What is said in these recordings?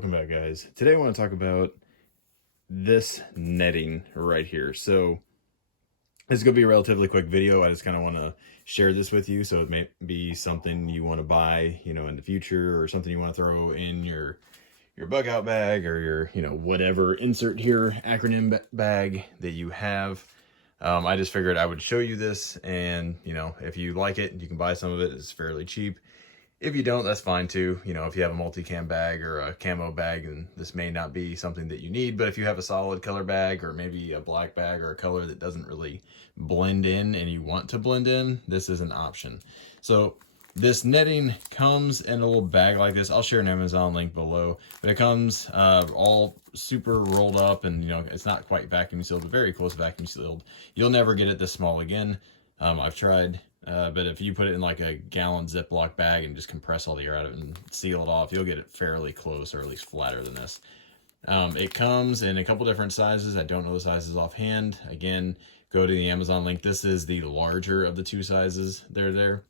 Welcome back, guys. Today I want to talk about this netting right here. So this is going to be a relatively quick video. I just kind of want to share this with you, so it may be something you want to buy, in the future, or something you want to throw in your bug out bag, or your, whatever insert here acronym bag that you have. I just figured I would show you this, and if you like it, you can buy some of it. It's fairly cheap. If you don't, that's fine too. If you have a Milticam bag or a Camo bag, then this may not be something that you need. But if you have a solid color bag, or maybe a black bag or a color that doesn't really blend in and you want to blend in, this is an option. So this netting comes in a little bag like this. I'll share an Amazon link below, but it comes all super rolled up, and it's not quite vacuum sealed, but very close vacuum sealed. You'll never get it this small again. I've tried. But if you put it in like a gallon Ziploc bag and just compress all the air out of it and seal it off, you'll get it fairly close, or at least flatter than this. It comes in a couple different sizes. I don't know the sizes offhand. Again, go to the Amazon link. This is the larger of the two sizes. They're there.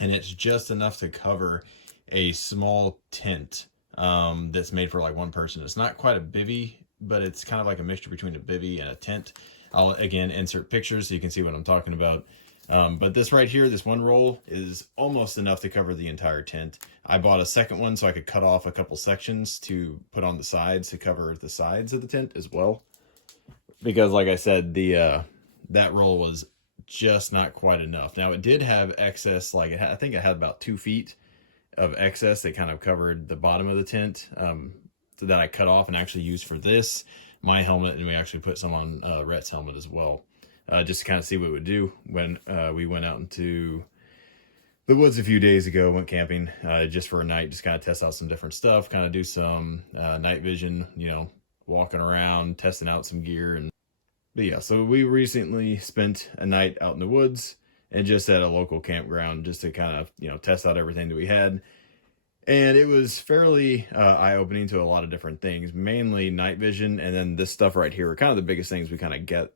And it's just enough to cover a small tent that's made for like one person. It's not quite a bivy, but it's kind of like a mixture between a bivy and a tent. I'll, again, insert pictures so you can see what I'm talking about. But this right here, this one roll, is almost enough to cover the entire tent. I bought a second one so I could cut off a couple sections to put on the sides to cover the sides of the tent as well. Because like I said, that roll was just not quite enough. Now it did have excess, I think it had about 2 feet of excess that kind of covered the bottom of the tent, so that I cut off and actually used for this, my helmet, and we actually put some on Rhett's helmet as well. Just to kind of see what it would do when we went out into the woods a few days ago, went camping just for a night, just kind of test out some different stuff, kind of do some night vision, walking around, testing out some gear. But yeah, so we recently spent a night out in the woods and just at a local campground just to kind of, test out everything that we had. And it was fairly eye-opening to a lot of different things, mainly night vision. And then this stuff right here were kind of the biggest things we kind of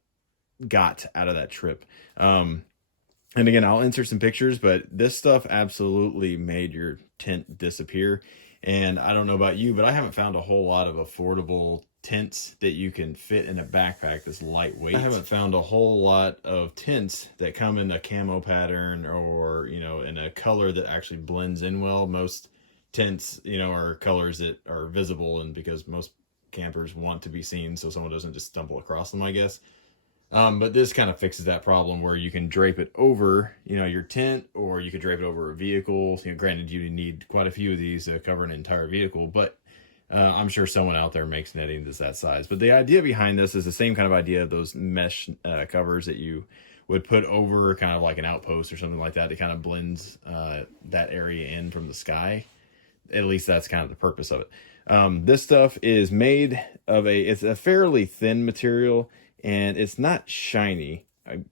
got out of that trip. And again, I'll insert some pictures, but this stuff absolutely made your tent disappear. And I don't know about you, but I haven't found a whole lot of affordable tents that you can fit in a backpack that's lightweight. I haven't found a whole lot of tents that come in a camo pattern, or in a color that actually blends in well. Most tents are colors that are visible, and because most campers want to be seen so someone doesn't just stumble across them, I guess. But this kind of fixes that problem, where you can drape it over, your tent, or you could drape it over a vehicle. Granted, you need quite a few of these to cover an entire vehicle, but I'm sure someone out there makes netting that's that size. But the idea behind this is the same kind of idea of those mesh covers that you would put over kind of like an outpost or something like that. It kind of blends that area in from the sky. At least that's kind of the purpose of it. This stuff is made of it's a fairly thin material, and it's not shiny.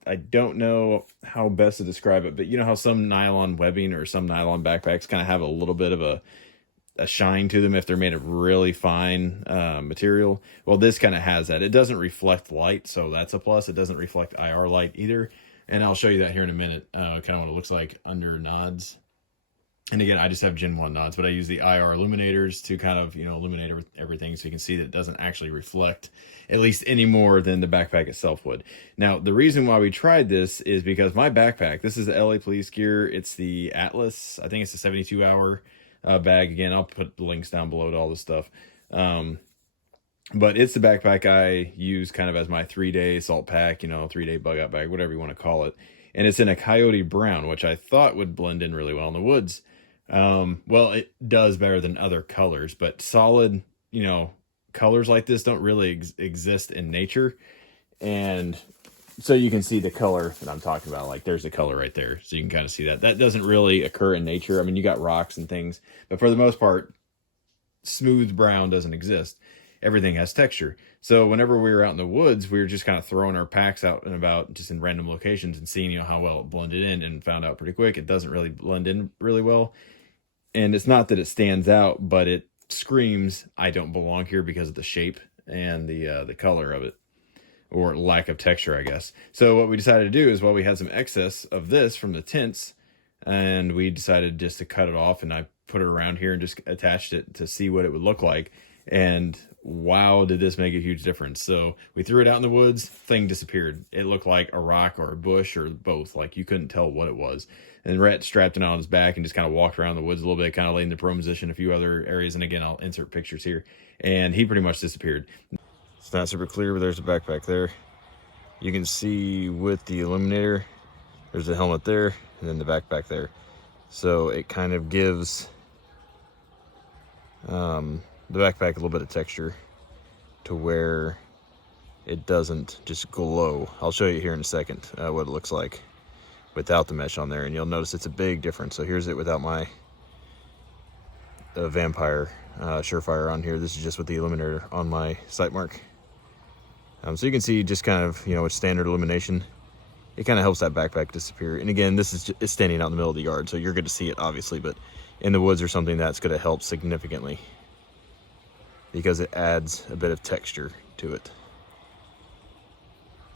I don't know how best to describe it, but you know how some nylon webbing or some nylon backpacks kind of have a little bit of a shine to them if they're made of really fine material? Well, this kind of has that. It doesn't reflect light, so that's a plus. It doesn't reflect IR light either, and I'll show you that here in a minute, kind of what it looks like under nods. And again, I just have Gen 1 nods, but I use the IR illuminators to kind of, illuminate everything, so you can see that it doesn't actually reflect, at least any more than the backpack itself would. Now, the reason why we tried this is because my backpack, this is the LA Police gear. It's the Atlas. I think it's a 72-hour bag. Again, I'll put the links down below to all this stuff. But it's the backpack I use kind of as my 3-day salt pack, 3-day bug out bag, whatever you want to call it. And it's in a coyote brown, which I thought would blend in really well in the woods. Well, it does better than other colors, but solid, colors like this don't really exist in nature. And so you can see the color that I'm talking about. Like, there's the color right there. So you can kind of see that. That doesn't really occur in nature. I mean, you got rocks and things, but for the most part, smooth brown doesn't exist. Everything has texture. So whenever we were out in the woods, we were just kind of throwing our packs out and about just in random locations and seeing, how well it blended in, and found out pretty quick it doesn't really blend in really well. And it's not that it stands out, but it screams, I don't belong here, because of the shape and the color of it, or lack of texture, I guess. So what we decided to do is, well, we had some excess of this from the tents, and we decided just to cut it off, and I put it around here and just attached it to see what it would look like. And wow, did this make a huge difference. So we threw it out in the woods, thing disappeared. It looked like a rock or a bush or both. Like you couldn't tell what it was. And Rhett strapped it on his back and just kind of walked around the woods a little bit, kind of laid in the prone position, a few other areas. And again, I'll insert pictures here. And he pretty much disappeared. It's not super clear, but there's a backpack there. You can see with the illuminator, there's the helmet there and then the backpack there. So it kind of gives the backpack a little bit of texture to where it doesn't just glow. I'll show you here in a second what it looks like without the mesh on there, and you'll notice it's a big difference. So here's it without my vampire surefire on here. This is just with the illuminator on my sight mark. So you can see just kind of, you know, with standard illumination, it kind of helps that backpack disappear. And again, this is it's standing out in the middle of the yard, so you're good to see it obviously, but in the woods or something, that's going to help significantly because it adds a bit of texture to it.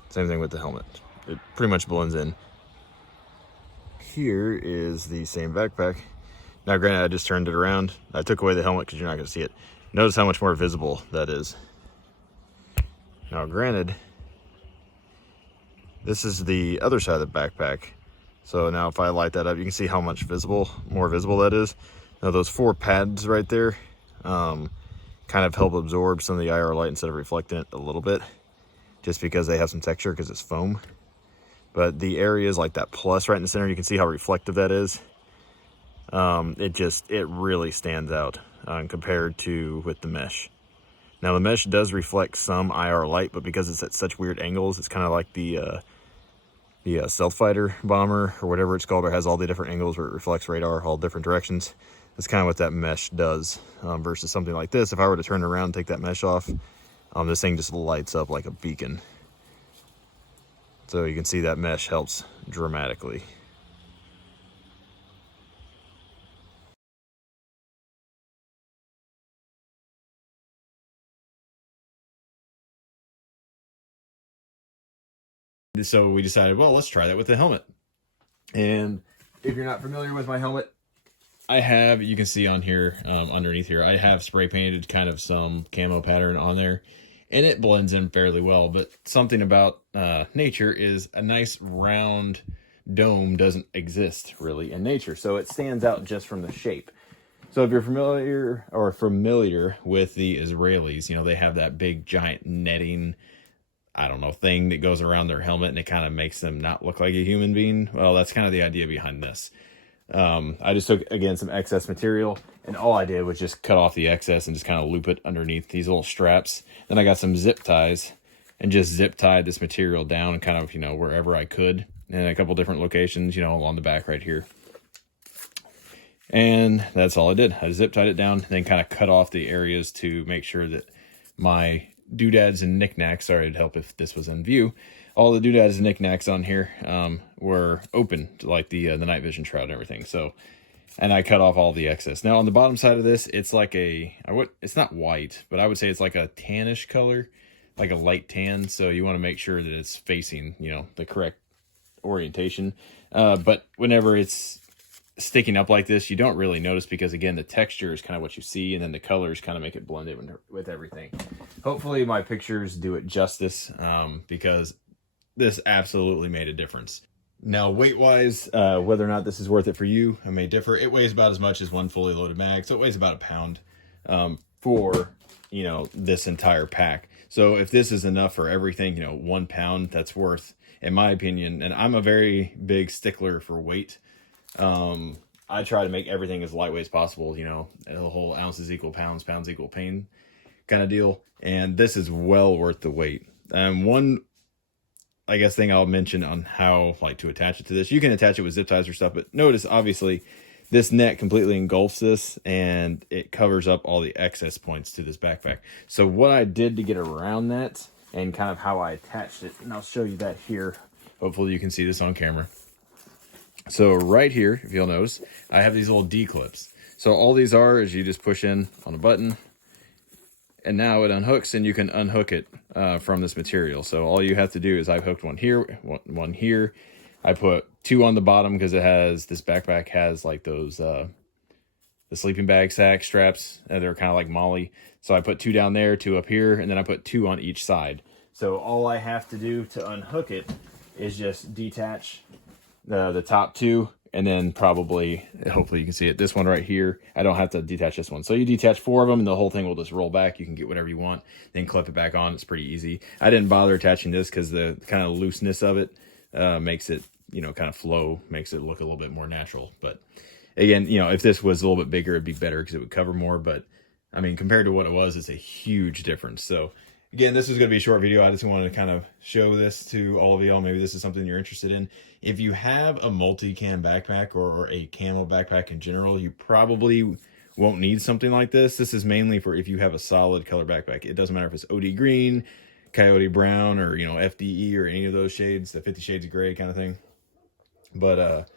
Same thing with the helmet. It pretty much blends in. Here is the same backpack. Now granted, I just turned it around. I took away the helmet because you're not going to see it. Notice how much more visible that is. Now granted, this is the other side of the backpack. So now if I light that up, you can see how much more visible that is. Now those 4 pads right there kind of help absorb some of the IR light instead of reflecting it a little bit, just because they have some texture because it's foam. But the areas like that plus right in the center, you can see how reflective that is. It really stands out compared to with the mesh. Now the mesh does reflect some IR light, but because it's at such weird angles, it's kind of like the stealth fighter bomber or whatever it's called, or has all the different angles where it reflects radar all different directions. That's kind of what that mesh does versus something like this. If I were to turn it around and take that mesh off, this thing just lights up like a beacon. So you can see that mesh helps dramatically. So we decided, well, let's try that with the helmet. And if you're not familiar with my helmet, I have, you can see on here, underneath here, I have spray painted kind of some camo pattern on there, and it blends in fairly well. But something about nature is a nice round dome doesn't exist really in nature. So it stands out just from the shape. So if you're familiar with the Israelis, you know, they have that big giant netting, I don't know, thing that goes around their helmet, and it kind of makes them not look like a human being. Well, that's kind of the idea behind this. I just took, again, some excess material, and all I did was just cut off the excess and just kind of loop it underneath these little straps. Then I got some zip ties and just zip tied this material down kind of, you know, wherever I could in a couple different locations, you know, along the back right here. And that's all I did. I zip tied it down, then kind of cut off the areas to make sure that my doodads and knickknacks, sorry, it'd help if this was in view, all the doodads and knickknacks on here were open, like the night vision shroud and everything. So, and I cut off all the excess. Now on the bottom side of this, it's like it's not white, but I would say it's like a tannish color, like a light tan. So you want to make sure that it's facing, you know, the correct orientation. But whenever it's sticking up like this, you don't really notice because, again, the texture is kind of what you see, and then the colors kind of make it blend in with everything. Hopefully my pictures do it justice, because this absolutely made a difference. Now, weight-wise, whether or not this is worth it for you, it may differ. It weighs about as much as one fully loaded mag, so it weighs about a pound for, you know, this entire pack. So if this is enough for everything, you know, 1 pound, that's worth, in my opinion, and I'm a very big stickler for weight. I try to make everything as lightweight as possible, you know, the whole ounces equal pounds, pounds equal pain kind of deal. And this is well worth the weight. One, I guess, thing I'll mention on how, like, to attach it to this, you can attach it with zip ties or stuff, but notice, obviously, this net completely engulfs this, and it covers up all the excess points to this backpack. So what I did to get around that, and kind of how I attached it, and I'll show you that here. Hopefully you can see this on camera. So right here, if you'll notice, I have these little D-clips. So all these are is you just push in on a button, and now it unhooks, and you can unhook it from this material. So all you have to do is I've hooked one here, one here. I put 2 on the bottom because it has, this backpack has like those the sleeping bag sack straps. They're kind of like Molly. So I put 2 down there, 2 up here, and then I put 2 on each side. So all I have to do to unhook it is just detach the top 2, and then probably, hopefully you can see it, this one right here, I don't have to detach this one. So you detach 4 of them and the whole thing will just roll back. You can get whatever you want, then clip it back on. It's pretty easy. I didn't bother attaching this because the kind of looseness of it makes it, you know, kind of flow, makes it look a little bit more natural. But again, you know, if this was a little bit bigger, it'd be better because it would cover more. But I mean, compared to what it was, it's a huge difference. So again, this is going to be a short video. I just wanted to kind of show this to all of y'all. Maybe this is something you're interested in. If you have a Milticam backpack or a Camo backpack in general, you probably won't need something like this. This is mainly for if you have a solid color backpack. It doesn't matter if it's OD green, Coyote brown, or, you know, FDE or any of those shades, the 50 Shades of Gray kind of thing. But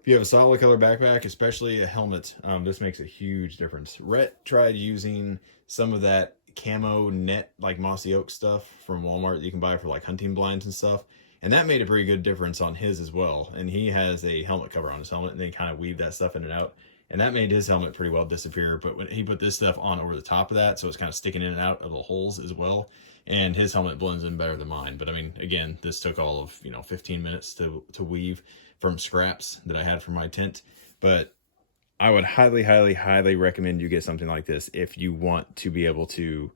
if you have a solid color backpack, especially a helmet, this makes a huge difference. Rhett tried using some of that camo net, like mossy oak stuff from Walmart that you can buy for like hunting blinds and stuff, and that made a pretty good difference on his as well. And he has a helmet cover on his helmet, and they kind of weave that stuff in and out, and that made his helmet pretty well disappear. But when he put this stuff on over the top of that, so it's kind of sticking in and out of the holes as well, and his helmet blends in better than mine. But I mean, again, this took all of, you know, 15 minutes to weave from scraps that I had from my tent. But I would highly, highly, highly recommend you get something like this if you want to be able to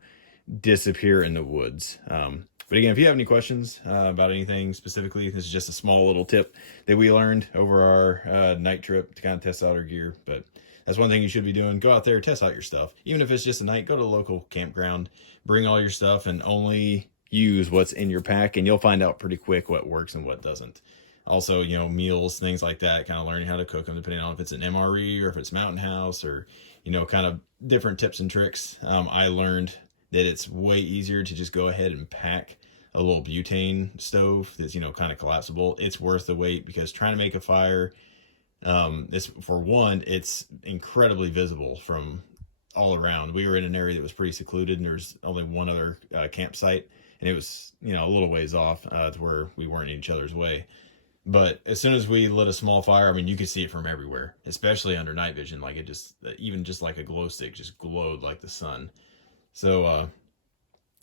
disappear in the woods. But again, if you have any questions about anything specifically, this is just a small little tip that we learned over our night trip to kind of test out our gear. But that's one thing you should be doing. Go out there, test out your stuff. Even if it's just a night, go to a local campground, bring all your stuff, and only use what's in your pack, and you'll find out pretty quick what works and what doesn't. Also, you know, meals, things like that, kind of learning how to cook them, depending on if it's an MRE or if it's Mountain House, or, you know, kind of different tips and tricks. I learned that it's way easier to just go ahead and pack a little butane stove that's, you know, kind of collapsible. It's worth the wait, because trying to make a fire, for one, it's incredibly visible from all around. We were in an area that was pretty secluded, and there's only one other campsite, and it was, you know, a little ways off to where we weren't in each other's way. But as soon as we lit a small fire, I mean, you could see it from everywhere, especially under night vision. Like, it just, even just like a glow stick, just glowed like the sun. So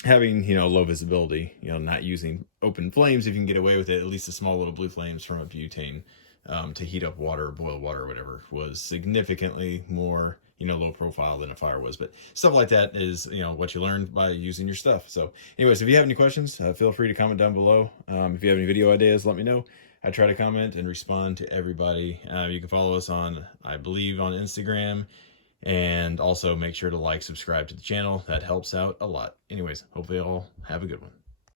having, you know, low visibility, you know, not using open flames, if you can get away with it, at least the small little blue flames from a butane to heat up water or boil water or whatever, was significantly more, you know, low profile than a fire was. But stuff like that is, you know, what you learn by using your stuff. So anyways, if you have any questions, feel free to comment down below. If you have any video ideas, let me know. I try to comment and respond to everybody. You can follow us on, I believe, on Instagram, and also make sure to like, subscribe to the channel. That helps out a lot. Anyways, hopefully you all have a good one.